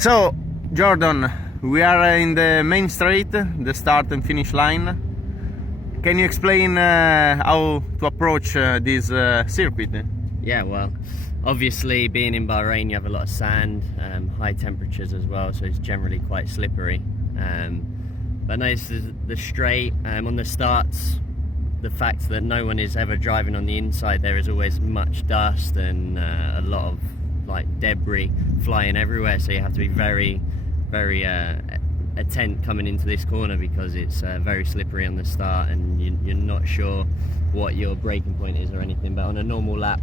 So, Jordan, we are in the main straight, the start and finish line. Can you explain how to approach this circuit? Yeah, well, obviously being in Bahrain you have a lot of sand, high temperatures as well, so it's generally quite slippery. But no, this is the straight. On the starts, the fact that no one is ever driving on the inside, there is always much dust and a lot of like debris flying everywhere, so you have to be very attent coming into this corner because it's very slippery on the start and you're not sure what your braking point is or anything. But on a normal lap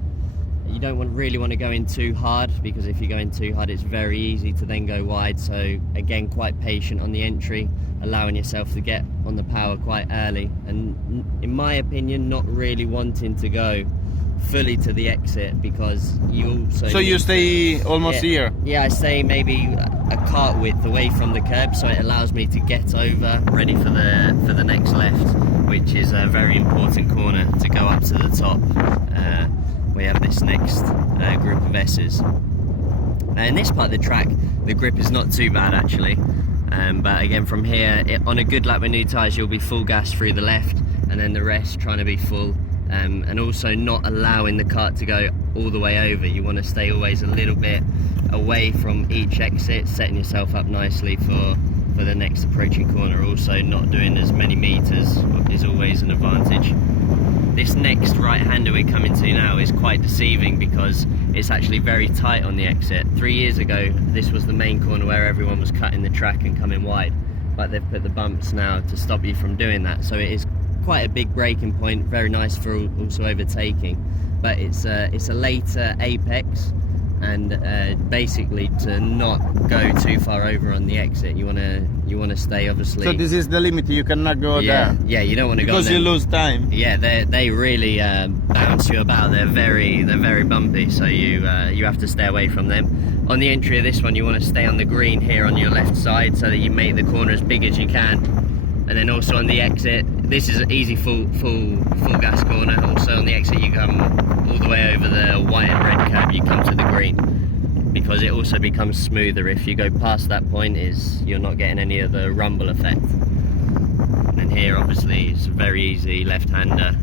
you don't really want to go in too hard, because if you go in too hard it's very easy to then go wide. So again, quite patient on the entry, allowing yourself to get on the power quite early, and in my opinion not really wanting to go fully to the exit, because you also... So you stay almost here? Yeah, I stay maybe a cart width away from the curb, so it allows me to get over, ready for the next left, which is a very important corner to go up to the top. We have this next group of S's. In this part of the track, the grip is not too bad actually, but again from here, on a good lap with new tyres, you'll be full gas through the left, and then the rest trying to be full. And also not allowing the cart to go all the way over. You want to stay always a little bit away from each exit, setting yourself up nicely for the next approaching corner. Also not doing as many meters is always an advantage. This next right-hander we're coming to now is quite deceiving because it's actually very tight on the exit. 3 years ago this was the main corner where everyone was cutting the track and coming wide, but they've put the bumps now to stop you from doing that, so it is quite a big braking point, very nice for also overtaking. But it's a later apex, and basically to not go too far over on the exit, you want to stay obviously. So this is the limit, you cannot go there. Yeah, you don't want to go because there. You lose time. Yeah, they really bounce you about. They're very bumpy, so you have to stay away from them. On the entry of this one, you want to stay on the green here on your left side, so that you make the corner as big as you can. And then also on the exit, this is an easy full gas corner. Also on the exit you come all the way over the white and red curb, you come to the green, because it also becomes smoother. If you go past that point, you're not getting any of the rumble effect. And here obviously it's a very easy left-hander,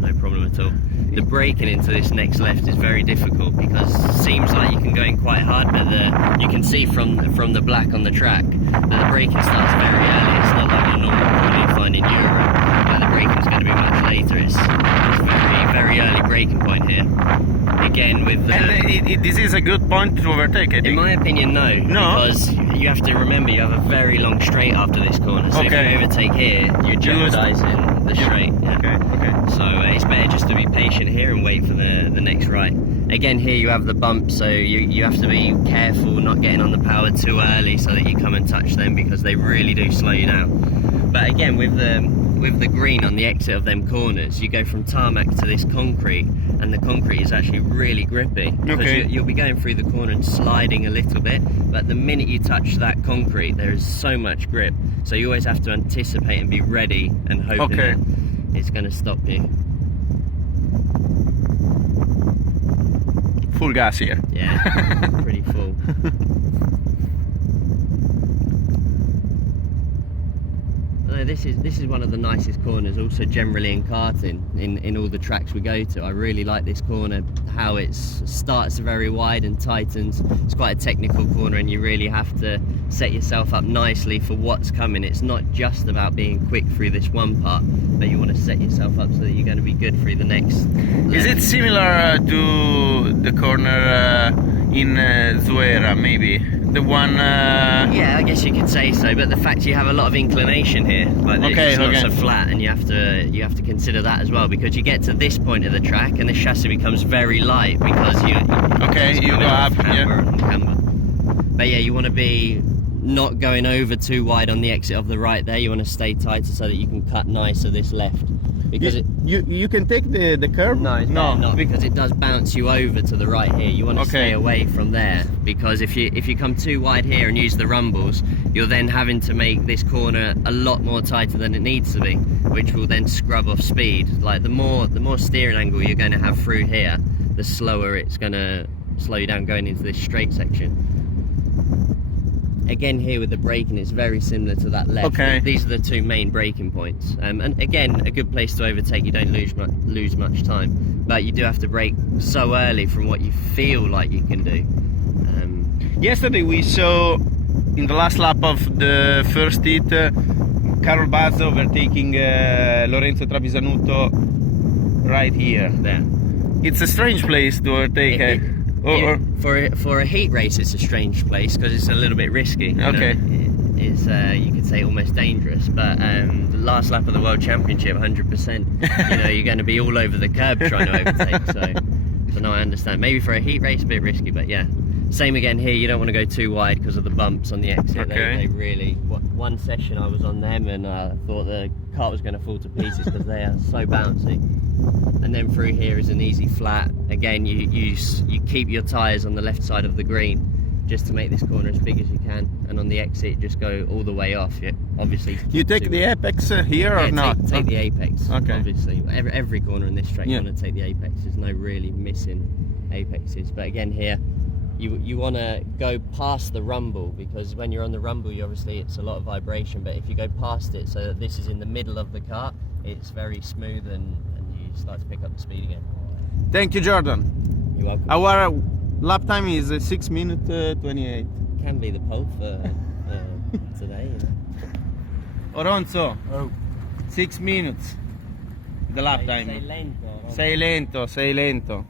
no problem at all. The braking into this next left is very difficult because it seems like you can go in quite hard, but you can see from the black on the track that the braking starts very early. It's not like a normal corner you find in Europe, where the braking's going to be much later. It's very early braking point here. Again with this is a good point to overtake, I think. In my opinion, no. Because you have to remember you have a very long straight after this corner. So if you overtake here, you're jeopardising the straight. Yeah. Okay. So it's better just to be patient here and wait for the next right. Again, here you have the bump, so you have to be careful not getting on the power too early so that you come and touch them, because they really do slow you down. But again, with the green on the exit of them corners, you go from tarmac to this concrete, and the concrete is actually really grippy, because you'll be going through the corner and sliding a little bit, but the minute you touch that concrete there is so much grip, so you always have to anticipate and be ready and hoping that it's going to stop you. Full gas here. Yeah, pretty full. This is one of the nicest corners also generally in karting, in all the tracks we go to. I really like this corner, how it starts very wide and tightens. It's quite a technical corner and you really have to set yourself up nicely for what's coming. It's not just about being quick through this one part, but you want to set yourself up so that you're going to be good through the next left. Is it similar to the corner in Zuera, maybe? The one... Yeah, I guess you could say so, but the fact you have a lot of inclination here, like it's not so flat, and you have to consider that as well, because you get to this point of the track and the chassis becomes very light because you go up and camber. But yeah, you want to be not going over too wide on the exit of the right there. You want to stay tighter so that you can cut nicer this left. Because you can take the curb? No, because it does bounce you over to the right here. You want to stay away from there, because if you come too wide here and use the rumbles, you're then having to make this corner a lot more tighter than it needs to be, which will then scrub off speed. Like the more steering angle you're going to have through here, the slower it's going to slow you down going into this straight section. again here with the braking, it's very similar to that left. Okay. These are the two main braking points, and again, a good place to overtake. You don't lose much time, but you do have to brake so early from what you feel like you can do. Yesterday we saw in the last lap of the first heat Carol Bazza overtaking Lorenzo Travisanuto right here. There. It's a strange place to overtake. For a heat race, it's a strange place because it's a little bit risky. You Okay. know? It's you could say almost dangerous. But the last lap of the World Championship, 100%. You know, you're going to be all over the curb trying to overtake. So no, I understand. Maybe for a heat race, a bit risky, but yeah. Same again here. You don't want to go too wide because of the bumps on the exit. Okay. They really. One session I was on them and I thought the cart was going to fall to pieces because they are so bouncy. And then through here is an easy flat. Again, you keep your tyres on the left side of the green just to make this corner as big as you can. And on the exit, just go all the way off. Yeah, obviously. You take the apex here or not? Take the apex. Okay. Obviously, every corner in this track Yeah. you want to take the apex. There's no really missing apexes. But again here, you want to go past the rumble, because when you're on the rumble, obviously it's a lot of vibration, but if you go past it so that this is in the middle of the cart, it's very smooth and you start to pick up the speed again. Thank you, Jordan. You're welcome. Our lap time is 6 minutes 28. Can be the pole for today, you know. Oronzo, 6 minutes the lap time. Sei lento. Sei lento, sei lento.